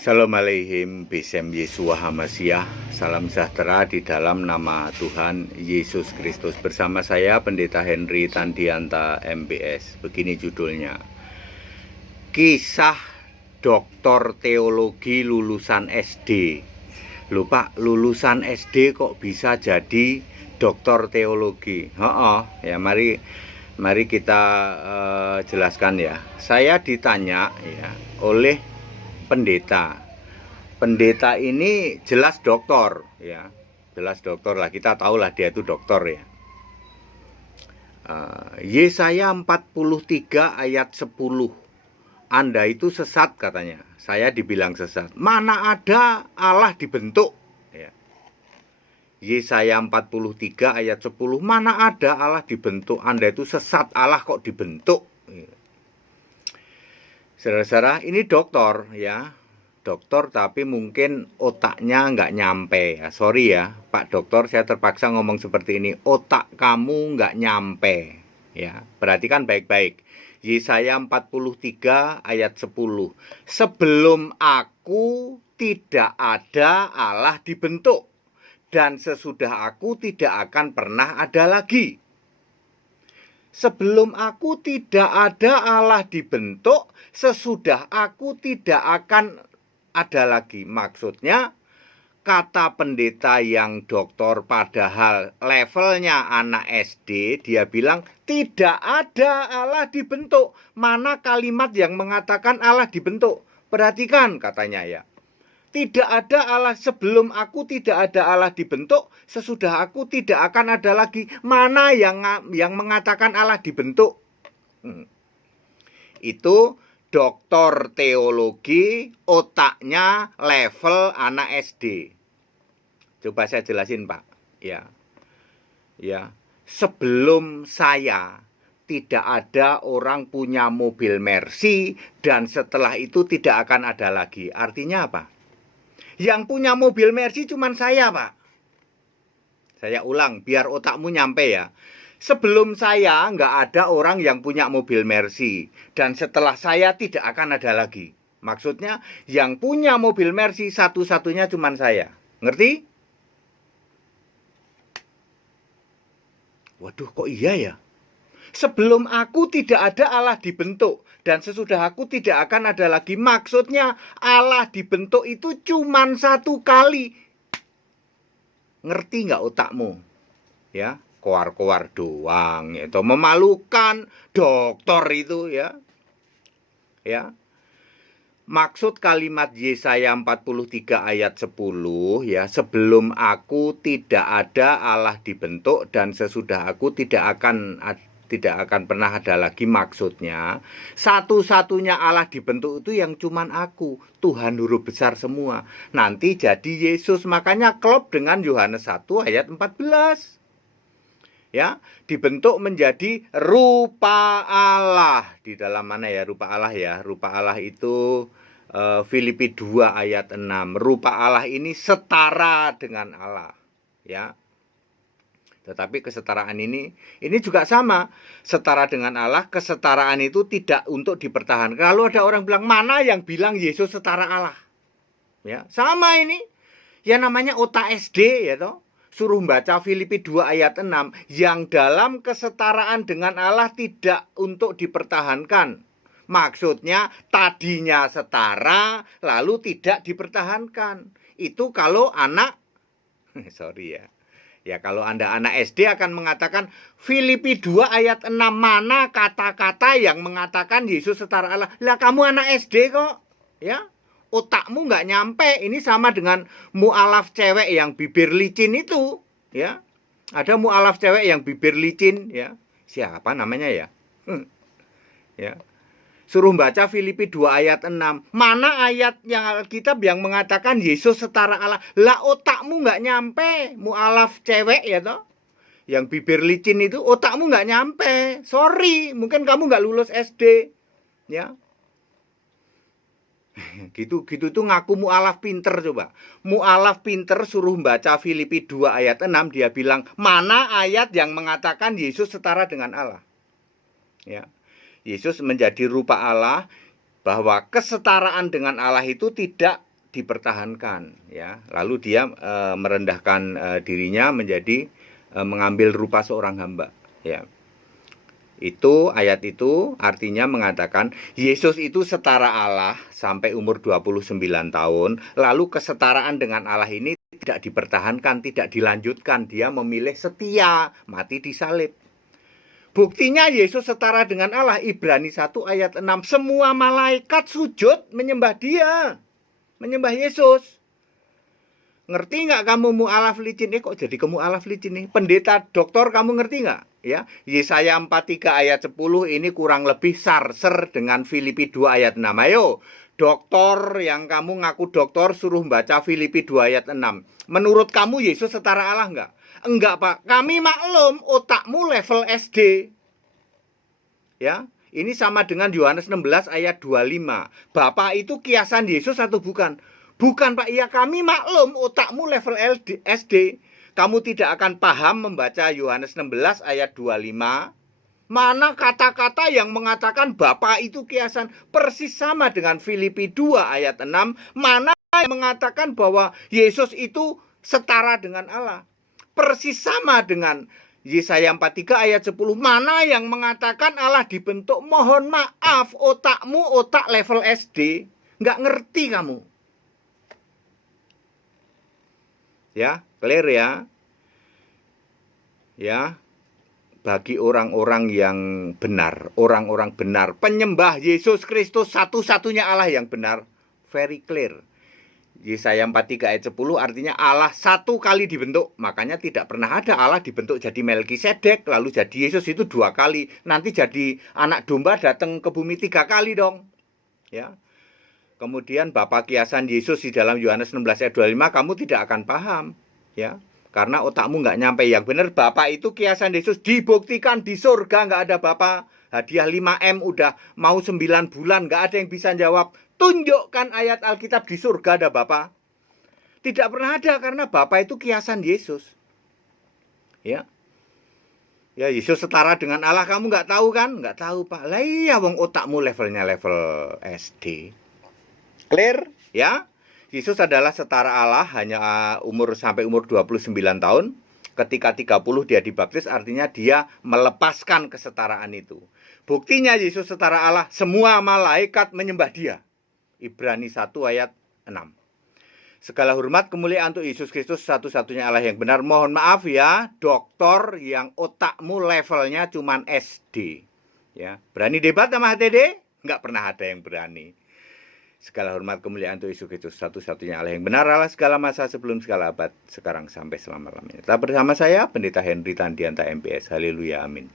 Shalom Aleihim, Besem Yesua Hamasiah. Salam sejahtera di dalam nama Tuhan Yesus Kristus. Bersama saya Pendeta Henry Tandianta MBS. Begini judulnya: Kisah Doktor Teologi lulusan SD. Lupa, lulusan SD kok bisa jadi doktor teologi? Ya mari kita jelaskan ya. Saya ditanya ya oleh pendeta. Pendeta ini jelas doktor ya. Jelas doktor lah, kita tahulah dia itu doktor ya. Yesaya 43 ayat 10. Anda itu sesat katanya. Saya dibilang sesat. Mana ada Allah dibentuk ya. Yesaya 43 ayat 10. Mana ada Allah dibentuk? Anda itu sesat, Allah kok dibentuk ya. Saudara-saudara, ini dokter ya. Dokter tapi mungkin otaknya nggak nyampe ya. Sorry ya Pak Dokter, saya terpaksa ngomong seperti ini. Otak kamu nggak nyampe ya. Perhatikan baik-baik. Yesaya 43 ayat 10. Sebelum aku tidak ada Allah dibentuk, dan sesudah aku tidak akan pernah ada lagi. Sebelum aku tidak ada Allah dibentuk, sesudah aku tidak akan ada lagi. Maksudnya, kata pendeta yang doktor padahal levelnya anak SD, dia bilang tidak ada Allah dibentuk. Mana kalimat yang mengatakan Allah dibentuk? Perhatikan katanya ya. Tidak ada Allah, sebelum aku tidak ada Allah dibentuk, sesudah aku tidak akan ada lagi. Mana yang mengatakan Allah dibentuk? Itu doktor teologi, otaknya level anak SD. Coba saya jelasin Pak. Ya. Sebelum saya tidak ada orang punya mobil Mercy, dan setelah itu tidak akan ada lagi. Artinya apa? Yang punya mobil Mercy cuma saya, Pak. Saya ulang, biar otakmu nyampe ya. Sebelum saya nggak ada orang yang punya mobil Mercy. Dan setelah saya tidak akan ada lagi. Maksudnya, yang punya mobil Mercy satu-satunya cuma saya. Ngerti? Waduh, kok iya ya? Sebelum aku tidak ada Allah dibentuk, dan sesudah aku tidak akan ada lagi. Maksudnya Allah dibentuk itu cuma satu kali. Ngerti nggak otakmu? Ya, koar-koar doang. Itu memalukan dokter itu ya. Ya. Maksud kalimat Yesaya 43 ayat 10 ya, sebelum aku tidak ada Allah dibentuk, dan sesudah aku tidak akan pernah ada lagi. Maksudnya satu-satunya Allah dibentuk itu yang cuman aku, Tuhan huruf besar semua. Nanti jadi Yesus. Makanya klop dengan Yohanes 1 ayat 14. Ya, dibentuk menjadi rupa Allah. Di dalam mana ya rupa Allah ya? Rupa Allah itu Filipi 2 ayat 6. Rupa Allah ini setara dengan Allah ya. Tetapi kesetaraan ini juga sama. Setara dengan Allah, kesetaraan itu tidak untuk dipertahankan. Kalau ada orang bilang, mana yang bilang Yesus setara Allah? Ya, sama ini. Ya namanya otak SD ya toh. Suruh baca Filipi 2 ayat 6. Yang dalam kesetaraan dengan Allah tidak untuk dipertahankan. Maksudnya tadinya setara lalu tidak dipertahankan. Itu kalau anak sorry ya. Ya kalau Anda anak SD akan mengatakan Filipi 2 ayat 6, mana kata-kata yang mengatakan Yesus setara Allah. Lah kamu anak SD kok. Ya. Otakmu nggak nyampe. Ini sama dengan mu'alaf cewek yang bibir licin itu, ya. Ada mu'alaf cewek yang bibir licin, ya. Siapa namanya ya? Ya. Suruh baca Filipi 2 ayat 6. Mana ayat yang Alkitab yang mengatakan Yesus setara Allah? Lah otakmu nggak nyampe. Mu'alaf cewek ya toh. Yang bibir licin itu otakmu nggak nyampe. Sorry, mungkin kamu nggak lulus SD, ya. Gitu tuh ngaku mu'alaf pinter. Coba mu'alaf pinter suruh baca Filipi 2 ayat 6, dia bilang mana ayat yang mengatakan Yesus setara dengan Allah. Ya, Yesus menjadi rupa Allah, bahwa kesetaraan dengan Allah itu tidak dipertahankan, ya. Lalu dia merendahkan dirinya menjadi mengambil rupa seorang hamba, ya. Ayat itu artinya mengatakan Yesus itu setara Allah sampai umur 29 tahun, lalu kesetaraan dengan Allah ini tidak dipertahankan, tidak dilanjutkan. Dia memilih setia, mati di salib. Buktinya Yesus setara dengan Allah. Ibrani 1 ayat 6. Semua malaikat sujud menyembah dia, menyembah Yesus. Ngerti nggak kamu mu'alaf licin? Kok jadi kamu mu'alaf licin nih? Pendeta doktor, kamu ngerti nggak? Ya, Yesaya 43 ayat 10 ini kurang lebih sarser dengan Filipi 2 ayat 6. Ayo, doktor yang kamu ngaku doktor suruh baca Filipi 2 ayat 6. Menurut kamu Yesus setara Allah nggak? Enggak, Pak. Kami maklum otakmu level SD. Ya, ini sama dengan Yohanes 16 ayat 25. Bapak itu kiasan Yesus atau bukan? Bukan, Pak. Ya, kami maklum otakmu level SD. Kamu tidak akan paham membaca Yohanes 16 ayat 25. Mana kata-kata yang mengatakan Bapa itu kiasan. Persis sama dengan Filipi 2 ayat 6. Mana yang mengatakan bahwa Yesus itu setara dengan Allah. Persis sama dengan Yesaya 43 ayat 10. Mana yang mengatakan Allah dibentuk. Mohon maaf, otakmu otak level SD. Nggak ngerti kamu. Ya, clear ya. Ya, bagi orang-orang yang benar, orang-orang benar, penyembah Yesus Kristus satu-satunya Allah yang benar, very clear. Yesaya 43 ayat 10 artinya Allah satu kali dibentuk. Makanya tidak pernah ada Allah dibentuk jadi Melkisedek, lalu jadi Yesus itu 2 kali. Nanti jadi anak domba datang ke bumi 3 kali dong. Ya. Kemudian Bapa kiasan Yesus di dalam Yohanes 16 ayat 25 kamu tidak akan paham, ya. Karena otakmu nggak nyampe. Yang benar Bapa itu kiasan Yesus dibuktikan di surga nggak ada Bapa. Hadiah 5M udah mau 9 bulan nggak ada yang bisa jawab. Tunjukkan ayat Alkitab di surga ada Bapa. Tidak pernah ada karena Bapa itu kiasan Yesus. Ya. Ya, Yesus setara dengan Allah kamu nggak tahu kan? Nggak tahu, Pak. Lah iya wong otakmu levelnya level SD. Clear? Ya? Yesus adalah setara Allah hanya sampai umur 29 tahun. Ketika 30 dia dibaptis artinya dia melepaskan kesetaraan itu. Buktinya Yesus setara Allah, semua malaikat menyembah dia. Ibrani 1 ayat 6. Segala hormat kemuliaan untuk Yesus Kristus satu-satunya Allah yang benar. Mohon maaf ya, doktor yang otakmu levelnya cuman SD. Ya, berani debat sama HTD? Nggak pernah ada yang berani. Segala hormat kemuliaan untuk Yesus Kristus satu-satunya Allah yang benar, Allah segala masa sebelum segala abad, sekarang sampai selama-lamanya. Tetap bersama saya, Pendeta Henry Tandianta MPS. Haleluya, amin.